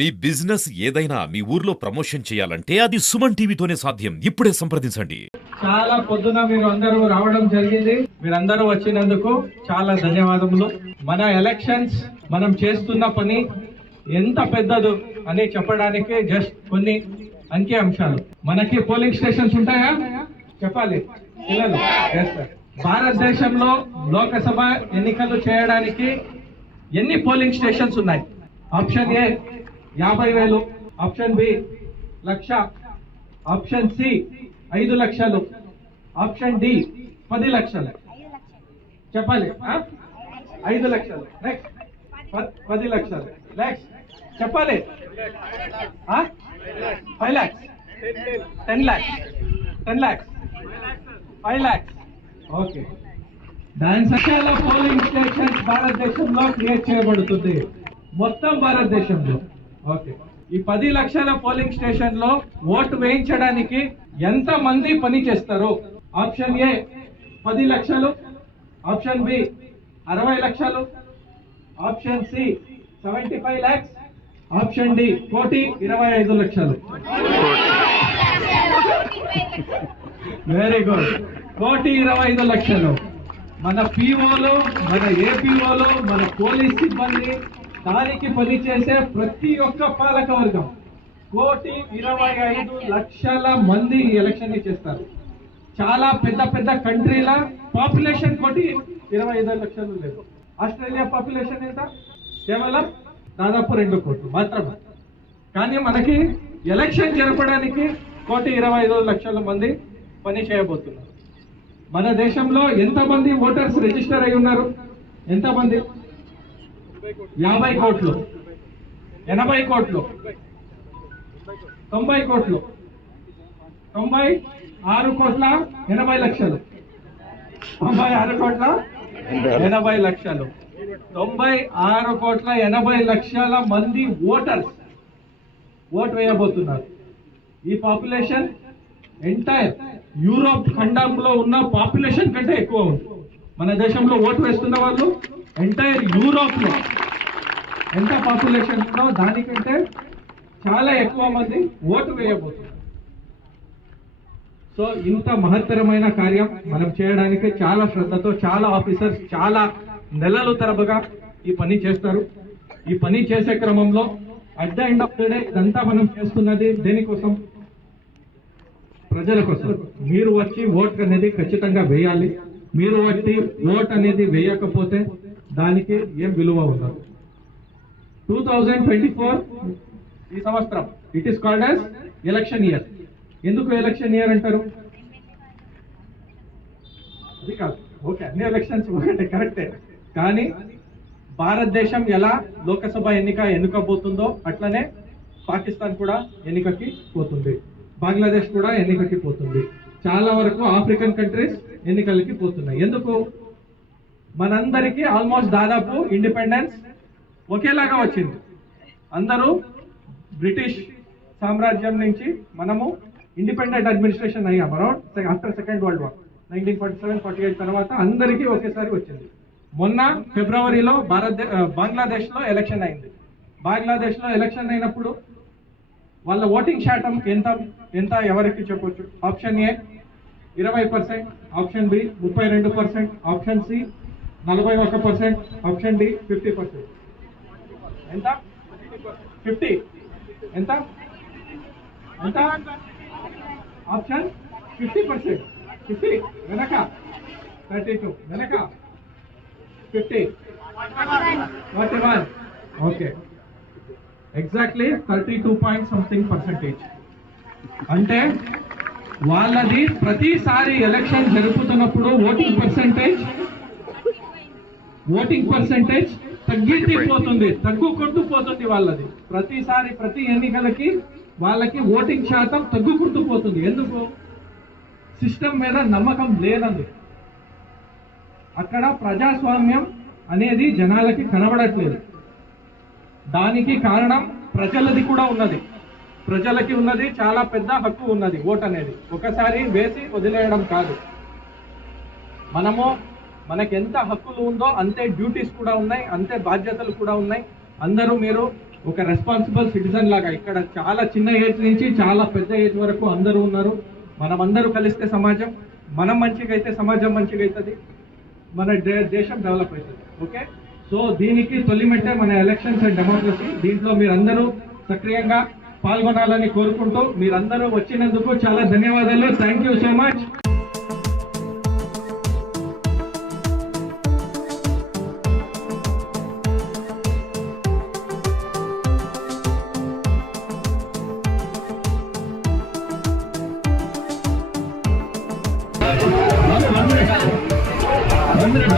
మీ business ఏదైనా మీ ఊర్లో promotion చేయాలంటే అది సుమన్ టీవీతోనే సాధ్యం. ఇప్పుడే సంప్రదించండి. చాలా పొద్దున మీరు అందరూ రావడం జరిగింది. మీరందరూ వచ్చినందుకు చాలా ధన్యవాదములు. మన ఎలక్షన్స్ మనం చేస్తున్న పని ఎంత పెద్దదు అని చెప్పడానికి జస్ట్ కొన్ని అంకే అంశాలు. మనకి పోలింగ్ స్టేషన్స్ ఉంటాయా? చెప్పాలి. పిల్లలు. భారతదేశంలో లోకసభ ఎన్నికలు చేయడానికి ఎన్ని పోలింగ్ స్టేషన్స్ ఉన్నాయి? ఆప్షన్ ఏ యాభై వేలు. Option B lakh. Option C ఐదు లక్షలు. ఆప్షన్ డి పది లక్షలు. చెప్పాలి ఐదు లక్షలు. నెక్స్ట్ పది లక్షలు. నెక్స్ట్ చెప్పాలి. Five lakhs ten lakhs ten lakhs five lakhs okay దాని సంఖ్యలో పోలింగ్ స్టేషన్స్ భారతదేశంలో క్రియేట్ చేయబడుతుంది. మొత్తం భారతదేశంలో. ఓకే. ఈ పది లక్షల పోలింగ్ స్టేషన్లో ఓటు వేయించడానికి ఎంత మంది పని చేస్తారు? ఆప్షన్ ఏ పది లక్షలు. ఆప్షన్ బి అరవై లక్షలు. Option C seventy five lakhs. Option D కోటి ఇరవై ఐదు లక్షలు. వెరీ గుడ్ కోటి ఇరవై ఐదు లక్షలు. మన పిఓలు మన ఏపీఓలు మన పోలీస్ సిబ్బంది దానికి పనిచేసే ప్రతి ఒక్క పాలక వర్గం కోటి ఇరవై ఐదు లక్షల మంది ఎలక్షన్ చేస్తారు. చాలా పెద్ద పెద్ద కంట్రీల పాపులేషన్ కోటి ఇరవై ఐదు లక్షలు లేదు. ఆస్ట్రేలియా పాపులేషన్ ఎంత? కేవలం దాదాపు రెండు కోట్లు మాత్రమే. కానీ మనకి ఎలక్షన్ జరపడానికి కోటి ఇరవై ఐదు లక్షల మంది పని చేయబోతున్నారు. మన దేశంలో ఎంతమంది ఓటర్స్ రిజిస్టర్ అయి ఉన్నారు? ఎంతమంది? యాభై కోట్లు. ఎనభై కోట్లు. తొంభై కోట్లు. తొంభై ఆరు కోట్ల ఎనభై లక్షలు. తొంభై ఆరు కోట్ల ఎనభై లక్షలు. తొంభై ఆరు కోట్ల ఎనభై లక్షల మంది ఓటర్స్ ఓట్ వేయబోతున్నారు. ఈ పాపులేషన్ ఎంటైర్ యూరోప్ ఖండంలో ఉన్న పాపులేషన్ కంటే ఎక్కువ ఉంది. మన దేశంలో ఓటు వేస్తున్న వాళ్ళు ఎంటైర్ యూరోప్లో. ఎంత పాపులేషన్ ఉందో దానికంటే చాలా ఎక్కువ మంది ఓటు వేయబోతున్నారు. సో ఇంత మహత్తరమైన కార్యం మనం చేయడానికి చాలా శ్రద్ధతో చాలా ఆఫీసర్స్ చాలా నెలలు తరబగా ఈ పని చేస్తారు. ఈ పని చేసే క్రమంలో at the end of the day ఇదంతా మనం చేస్తున్నది దేనికోసం? ప్రజల కోసం. మీరు వచ్చి ఓట్ అనేది ఖచ్చితంగా వేయాలి. మీరు వచ్చి ఓట్ అనేది వేయకపోతే దానికి ఏం విలువ ఉండదు. టూ థౌజండ్ ట్వంటీ ఫోర్ ఈ సంవత్సరం it is called as election year ఎందుకు ఎలక్షన్ ఇయర్ అంటారు? అది కాదు. ఓకే అన్ని ఎలక్షన్స్ ఒకటే కరెక్టే కానీ భారతదేశం ఎలా లోకసభ ఎన్నిక ఎన్నుకబోతుందో అట్లనే పాకిస్తాన్ కూడా ఎన్నికకి పోతుంది. బంగ్లాదేశ్ కూడా ఎన్నికకి పోతుంది. చాలా వరకు ఆఫ్రికన్ కంట్రీస్ ఎన్నికలకి పోతున్నాయి. ఎందుకు? మనందరికీ ఆల్మోస్ట్ దాదాపు ఇండిపెండెన్స్ ఒకేలాగా వచ్చింది. అందరూ బ్రిటిష్ సామ్రాజ్యం నుంచి మనము ఇండిపెండెంట్ అడ్మినిస్ట్రేషన్ అయ్యాం. Around after second world war nineteen forty seven forty eight తర్వాత అందరికీ ఒకేసారి వచ్చింది. మొన్న ఫిబ్రవరిలో భారత్ బంగ్లాదేశ్లో ఎలక్షన్ అయింది. బంగ్లాదేశ్లో ఎలక్షన్ అయినప్పుడు వాళ్ళ ఓటింగ్ శాతం ఎంత ఎంత ఎవరికి చెప్పొచ్చు? ఆప్షన్ ఏ ఇరవై పర్సెంట్ ఆప్షన్ బి ముప్పై రెండు పర్సెంట్ ఆప్షన్ సి నలభై ఒక percent option D fifty percent ఎంత? ఫిఫ్టీ ఎంత? ఎంత? ఆప్షన్ ఫిఫ్టీ పర్సెంట్ ఫిఫ్టీ వెనక. థర్టీ టూ వెనక. Fifty forty one okay exactly thirty two point something percentage అంటే వాళ్ళది ప్రతిసారి ఎలక్షన్ జరుపుతున్నప్పుడు ఓటింగ్ పర్సెంటేజ్ ఓటింగ్ పర్సెంటేజ్ తగ్గిపోతుంది తగ్గుకుంటూ పోతుంది వాళ్ళది. ప్రతిసారి ప్రతి ఎన్నికలకి వాళ్ళకి ఓటింగ్ శాతం తగ్గుకుంటూ పోతుంది. ఎందుకు? సిస్టమ్ మీద నమ్మకం లేదండి. అక్కడ ప్రజాస్వామ్యం అనేది జనాలకి కనబడట్లేదు. దానికి కారణం ప్రజలది కూడా ఉన్నది. ప్రజలకి ఉన్నది చాలా పెద్ద హక్కు ఉన్నది ఓట్ అనేది ఒకసారి వేసి వదిలేయడం కాదు. మనము మనకి ఎంత హక్కులు ఉందో అంతే డ్యూటీస్ కూడా ఉన్నాయి అంతే బాధ్యతలు కూడా ఉన్నాయి. అందరూ మీరు ఒక రెస్పాన్సిబుల్ సిటిజన్ లాగా ఇక్కడ చాలా చిన్న ఏజ్ నుంచి చాలా పెద్ద ఏజ్ వరకు అందరూ ఉన్నారు. మనం అందరూ కలిస్తే సమాజం మనం మంచిగా అయితే సమాజం మంచిగా అవుతుంది మన దేశం డెవలప్ అవుతుంది. ఓకే సో దీనికి తొలిమెట్టే మన ఎలక్షన్స్ అండ్ డెమోక్రసీ దీంట్లో మీరందరూ సక్రియంగా పాల్గొనాలని కోరుకుంటూ మీరందరూ వచ్చినందుకు చాలా ధన్యవాదాలు. Thank you so much 来